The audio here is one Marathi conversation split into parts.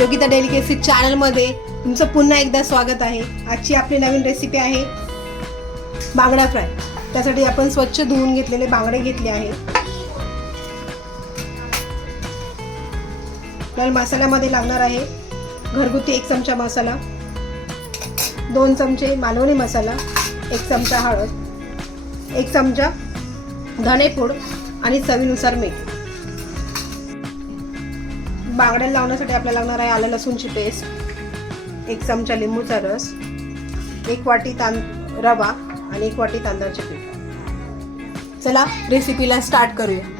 योगिता डेलिकेसी चॅनलमध्ये तुमचं पुन्हा एकदा स्वागत आहे। आजची आपली नवीन रेसिपी आहे बांगडा फ्राय। त्यासाठी आपण स्वच्छ धुवून घेतलेले बांगडे घेतले आहे। तर मसाल्यामध्ये लागणार आहे घरगुती 1 चमचा मसाला, 2 चमचे मालवणी मसाला, 1 चमचा हळद, 1 चमचा धनेपूड आणि चवीनुसार मीठ। बांगड्याला लावण्यासाठी आपल्याला लागणार आहे आलं लसूणची पेस्ट, 1 चमचा लिंबूचा रस, 1 वाटी रवा आणि 1 वाटी तांदळाचे पीठ। चला रेसिपीला स्टार्ट करूया।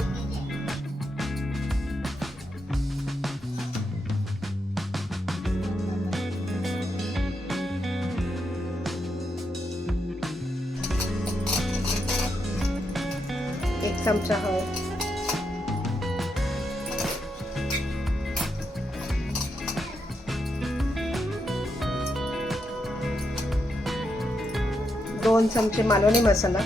एक चमचा हळद, 2 चमचे मालवणी मसाला,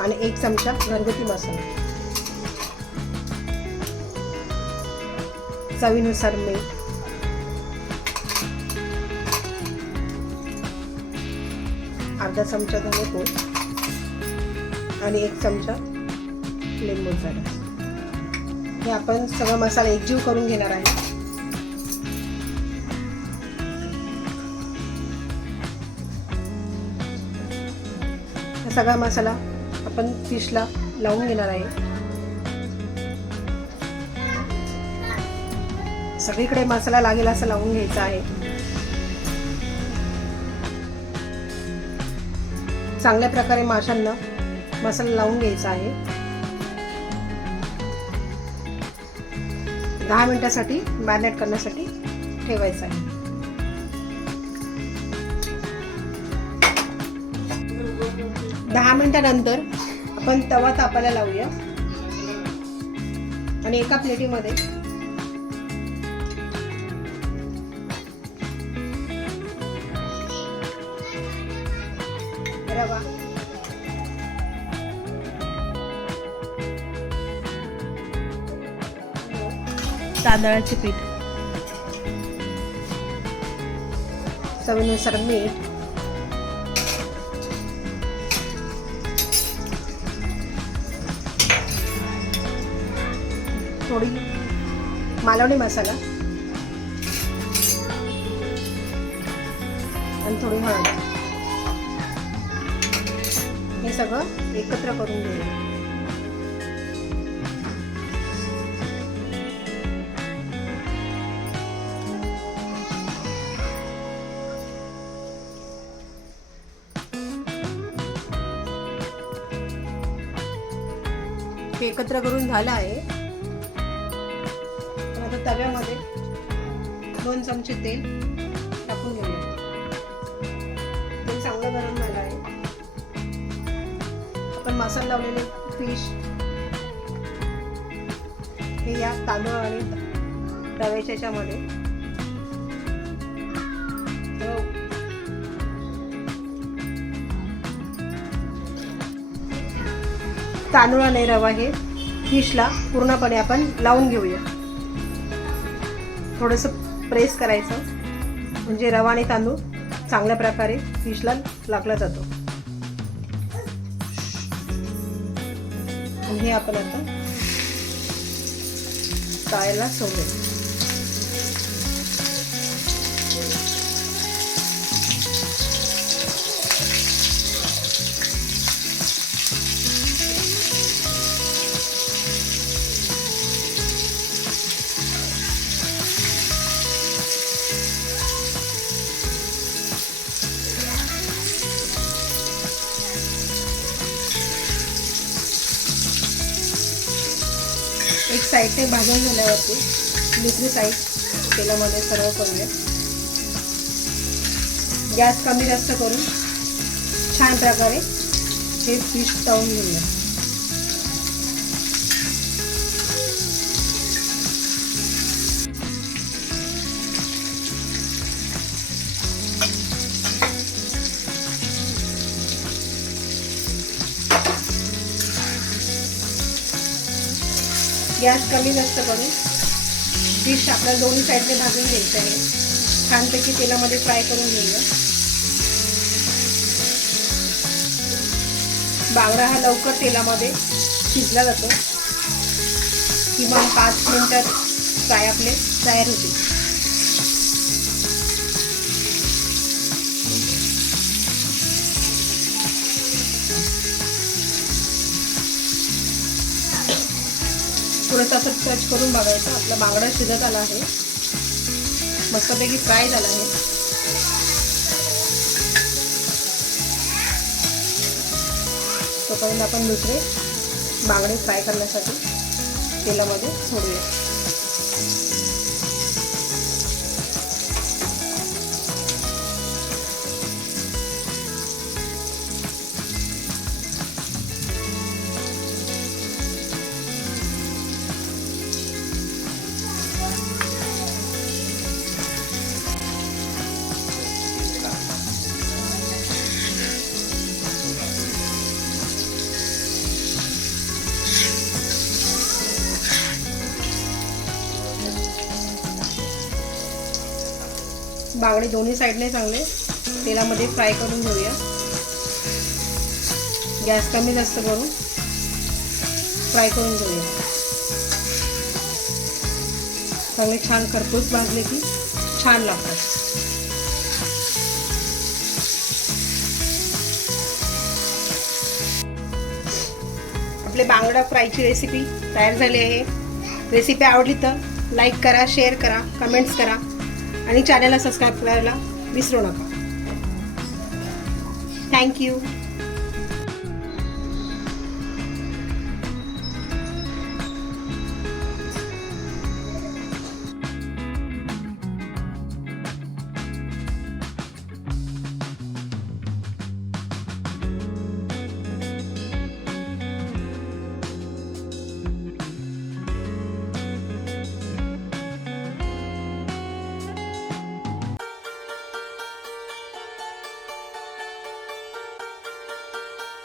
आणि 1 चमचा घरगुती मसाला, चवीनुसार मीठ, अर्धा चमचा धनेपूड आणि 1 चमचा लिंबूचा रस। हे आपण सगळा मसाला एकजीव करून घेणार आहे। सगळा मसाला आपण फिशला लावून घेणार आहे। सगळीकडे मसाला लागेल असं लावून घ्यायचा आहे। चांगल्या प्रकारे माशांना मसाला लावून घ्यायचा आहे। 10 मिनिटांसाठी मॅरिनेट करण्यासाठी ठेवायचं आहे। 10 मिनिटांनंतर आपण तवा तापायला लावूया आणि एका प्लेटीमध्ये रवा, तांदळाचे पीठ, चवीनुसार मीठ, थोडी मालवणी मसाला आणि थोडी हळद, हे सगळं एकत्र करून घेऊया। हे एकत्र करून झालं आहे। तव्यामध्ये 2 चमचे तेल टाकून घेऊया। तेल चांगलं गरम झालं आहे। आपण मसाला लावलेले फिश हे या तांदूळ आणि रव्याच्या याच्यामध्ये तांदूळ आणि रवा हे फिशला पूर्णपणे आपण लावून घेऊया। थोडंसं प्रेस करायचं म्हणजे रवा आणि तांदूळ चांगल्या प्रकारे फिशला लागला जातो। आणि हे आपण आता तळायला सोडूया। एक साईडने भाजून झाल्यावरती दुसरी साईड तेलामध्ये सर्व करूया। गॅस कमी जास्त करून छान प्रकारे हे फिश तळून घेऊया। गॅस कमी जास्त करून फिश आपल्याला दोन्ही साईडने भाजून घ्यायचं आहे. छानपैकी तेलामध्ये फ्राय करून घेऊया. बांगडा हा लवकर तेलामध्ये शिजला जातो. किमान 5 मिनिटात फ्राय आपले तयार होते. थोडंसं असं टच करून बघायचं. आपला बांगडा शिजत आला आहे, मस्तपैकी फ्राय झाला आहे. तोपर्यंत आपण दुसरे बांगडे फ्राय करण्यासाठी तेलामध्ये सोडूया. बांगडे दोन्ही साईडने चांगले तेलामध्ये फ्राय करून घेऊया. गॅस कमी जास्त करून फ्राय करून घेऊया. चांगले छान खरपूस भाजले की छान लागतात. आपले बांगडा फ्रायची रेसिपी तयार झाली आहे. रेसिपी आवडली तर लाईक करा, शेअर करा, कमेंट्स करा आणि चॅनलला सबस्क्राईब करायला विसरू नका. थँक्यू.